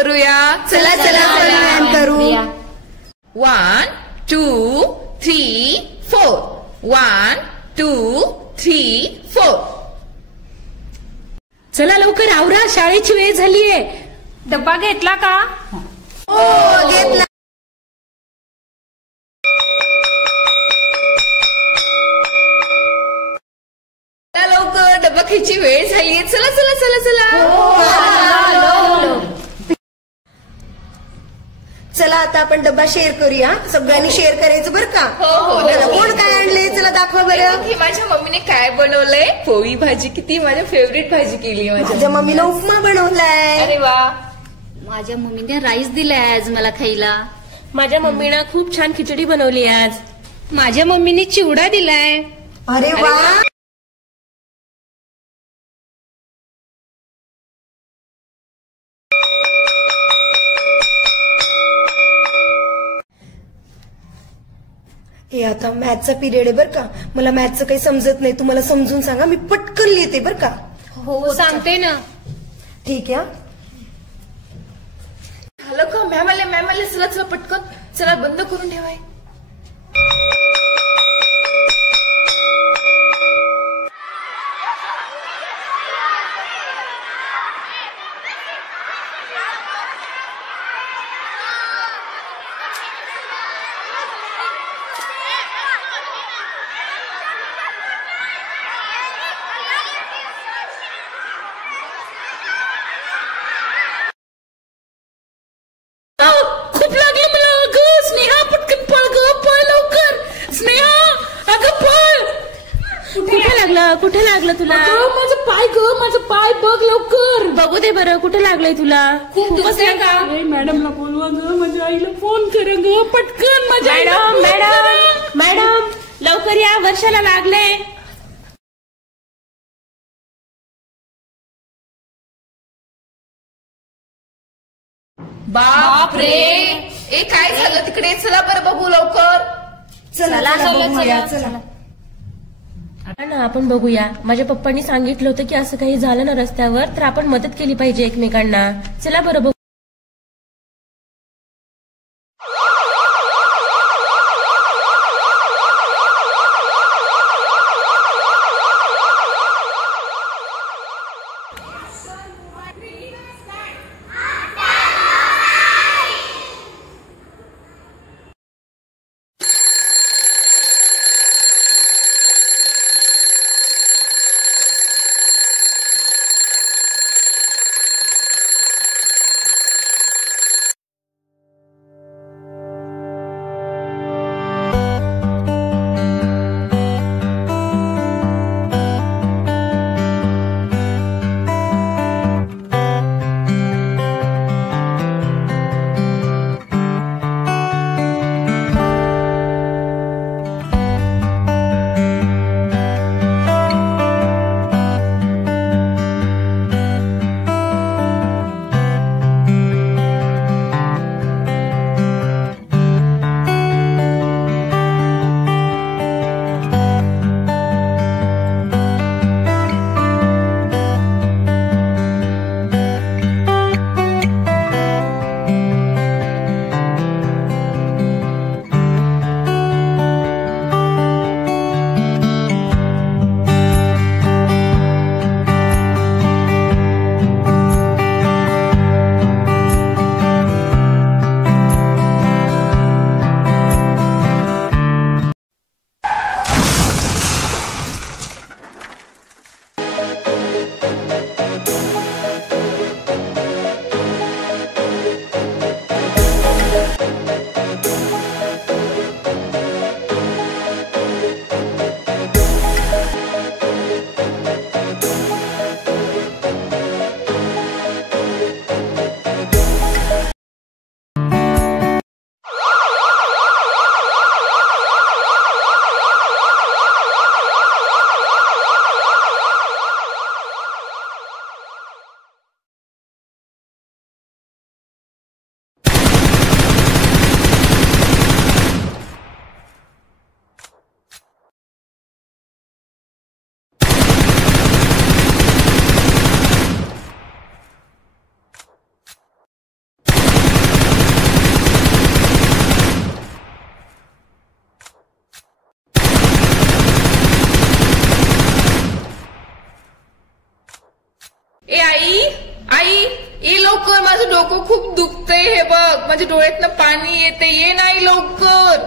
करूया. चला चला व्यायाम करू. 1 2 3 4. 1 2 3 4. चला लवकर आवरा, शाळेची वेळ झालीये. डब्बा घेतला का? हो घेतला. लवकर डब्बा खायची वेळ झालीये. चला चला चला चला. चला आता आपण डब्बा शेअर करूया. सगळ्यांनी शेअर करायचं बरं का. हो. कोण काय आणले चला दाखवा बरं. हे माझ्या मम्मीने काय बनवलंय. पोळी भाजी. किती माझ्या फेवरेट भाजी केली माझ्या मम्मीनं उपमा बनवलाय. अरे वा. माझ्या मम्मीने राईस दिलाय आज मला खायला. माझ्या मम्मीनं खूप छान खिचडी बनवली आज. माझ्या मम्मीने चिवडा दिलाय. अरे वा. हे आता मॅथचा पिरियड आहे बरं का. मला मॅथचं काही समजत नाही. तुम्हाला समजून सांगा. मी पटकन लिहिते बरं का. हो सांगते ना. ठीक आहे. झालं का. मॅम आले. चला चला पटकन. चला बंद करून ठेवाय. खूप लागलं मला. अगं स्नेहा पटकन पळ ग. पळ लवकर. स्नेहा अगं पळ. कुठे लागलं तुला. माझं पाय ग. माझं पाय बघ लवकर. बघू दे बरं. कुठे लागलंय तुला. खूपच का. मॅडमला बोलवा ग. माझ्या आईला फोन कर ग पटकन. माझ्या मॅडम लवकर या. वर्षाला लागले. बाप रे. ए काय झालं तिकडे. चला बरं बघू लवकर. चला बघूया. चला ना आपण बघूया. माझ्या पप्पांनी सांगितलं होतं की असं काही झालं ना रस्त्यावर तर आपण मदत केली पाहिजे एकमेकांना. चला बरं बघू. माझ्या डोळ्यातनं पाणी येते, ये नाही लवकर.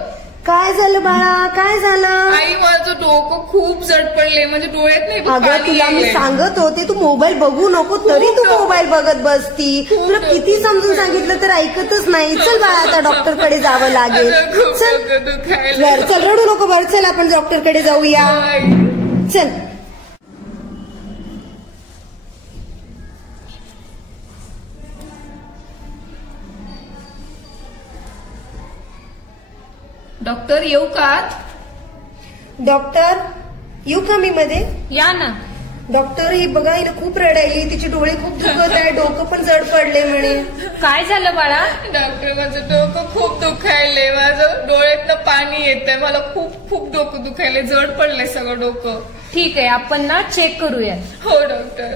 काय झालं बाळा, काय झालं? आई माझं डोकं खूप जड पडले, म्हणजे डोळ्यात नाही अगं तुला मी सांगत होते तू मोबाईल बघू नको, तरी तू मोबाईल बघत बसती. तुला किती समजून सांगितलं तर ऐकतच नाही. चल बाळा आता डॉक्टरकडे जावं लागेल. चल चल रडू नको बरं, चल आपण डॉक्टरकडे जाऊया. चल. डॉक्टर येऊ का? डॉक्टर येऊ का मी मध्ये? या ना. डॉक्टर ही बघा हिला खूप रडायली, तिचे डोळे खूप दुखत आहे, डोकं पण जड पडले म्हणे. काय झालं बाळा? डॉक्टर माझं डोकं खूप दुखायले, माझं डोळ्यातनं पाणी येतंय, मला खूप खूप डोकं दुखायले, जड पडले सगळं डोकं. ठीक आहे आपण ना चेक करूया. हो डॉक्टर.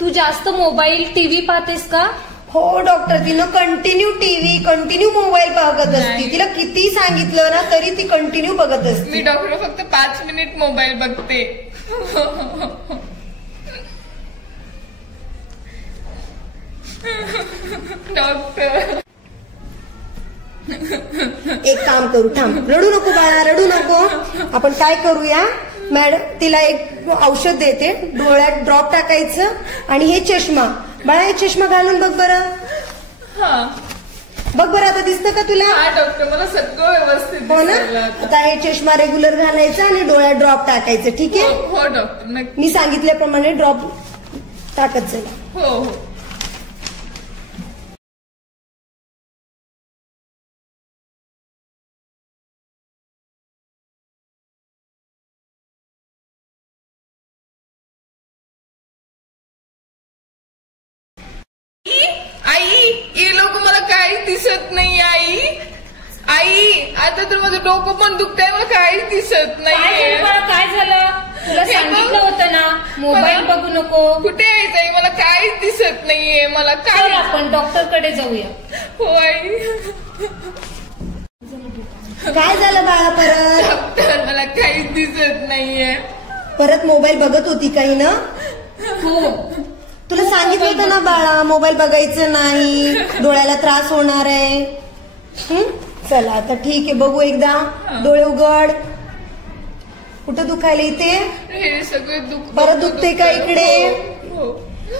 तू जास्त मोबाईल टीव्ही पाहतेस का? हो डॉक्टर, तिनं कंटिन्यू टीव्ही कंटिन्यू मोबाईल बघत असते. तिला किती सांगितलं ना तरी ती कंटिन्यू बघत असते. मी डॉक्टर फक्त 5 मिनिट मोबाईल बघते. डॉक्टर एक काम करू, थांब, रडू नको बाळा, रडू नको. आपण काय करूया मॅडम, तिला एक औषध देते, डोळ्यात ड्रॉप टाकायचं आणि हे चष्मा, बाळा हे चष्मा घालून बघ बरं. बघ बरं आता दिसतं का तुला? हा डॉक्टर, मला सगळं व्यवस्थित हो ना. आता हे चष्मा रेग्युलर घालायचा आणि डोळ्यात ड्रॉप टाकायचं, ठीक आहे? हो डॉक्टर नक्की. मी सांगितल्याप्रमाणे ड्रॉप टाकत चला. हो हो. आई ये लोक मला काहीच दिसत नाही. आई आई आता तर माझं डोकं पण दुखतंय, मला काहीच दिसत नाहीये. काय झालं? तुला सांगितलं होतं ना मोबाईल बघू नको. कुठे यायचं आई, मला काहीच दिसत नाहीये. मला काय, आपण डॉक्टरकडे जाऊया. हो आई. काय झालं बाळा परत? डॉक्टर मला काहीच दिसत नाहीये. परत मोबाईल बघत होती काही ना? हो. तुला सांगितलं होतं ना बाळा मोबाईल बघायचं नाही, डोळ्याला त्रास होणार आहे. चला आता ठीक आहे, बघू एकदा. डोळे उघड. कुठं दुखायला? इथे हे सगळे दुख परत दुखते का इकडे?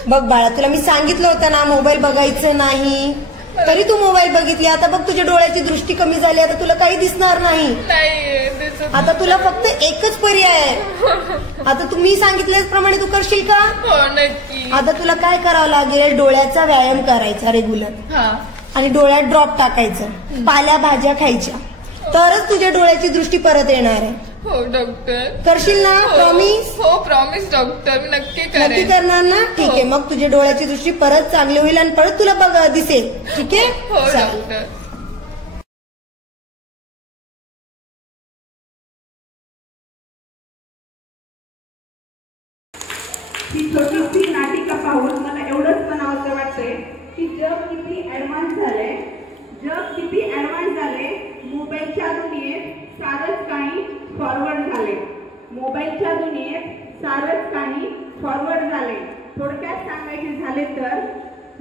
बघ बाळा तुला मी सांगितलं होतं ना मोबाईल बघायचं नाही, तरी तू मोबाईल बघितली. आता बघ तुझ्या डोळ्याची दृष्टी कमी झाली, आता तुला काही दिसणार नाही. आता तुला फक्त एकच पर्याय आहे. आता तुम्ही सांगितल्याप्रमाणे तू करशील का? हो नक्की. आता तुला काय करावं लागेल, डोळ्याचा व्यायाम करायचा रेग्युलर आणि डोळ्यात ड्रॉप टाकायचं, पाल्या भाज्या खायच्या, तरच तुझ्या डोळ्याची दृष्टी परत येणार आहे. हो डॉक्टर. करशील ना? प्रॉमिस? हो प्रॉमिस डॉक्टर, मी नक्की करेन. नक्की करणार ना? ठीक आहे, मग तुझ्या डोळ्याची दृष्टी परत चांगली होईल आणि परत तुला बघ दिसेल. ठीक आहे? हो डॉक्टर. ही छोटीशी नाटिका पाहून मला एवढंच म्हणावंसं वाटतंय की जग किती ऍडव्हान्स झालंय. जग किती ऍडव्हान्स झाले. मोबाईलच्या दुनियेत सारंच काही फॉरवर्ड झाले. मोबाईलच्या दुनियेत सारंच काही फॉरवर्ड झाले. थोडक्यात सांगायचे झाले तर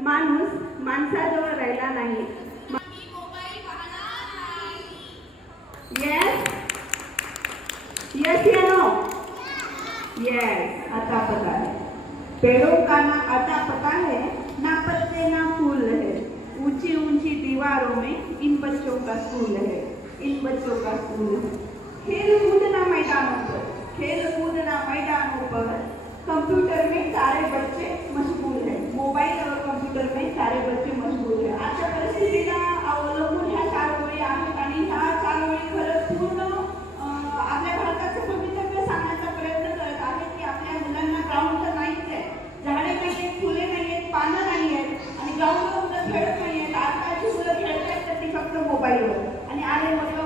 माणूस माणसाजवळ राहिला नाही. येस येस या नो यस. आता पता है पेड़ों का ना आता पता है, ना पत्ते ना फूल है. ऊंची ऊंची दीवारों में इन बच्चों का स्कूल है, इन बच्चों का स्कूल है. खेल कूदना मैदानों पर, खेल कूदना मैदानों पर कंप्यूटर में सारे बच्चे मशगूल है. मोबाईल और कंप्यूटर में सारे बच्चे मशगूल है. अशा परिस्थितीला अवलंबून ह्या 4 ओळी आहेत आणि ह्या 4 ओळी खरंच पूर्ण आपल्या भारताचं भवितव्य सांगण्याचा प्रयत्न करत आहे की आपल्या मुलांना ग्राउंड तर नाहीच आहे, झाडे नाहीयेत, फुले नाहीयेत, पानं नाहीयेत आणि ग्राउंडवर मुलं खेळत नाहीयेत. आजकालची मुलं खेळत आहेत तर ती फक्त मोबाईलवर. आणि अरे म्हटलं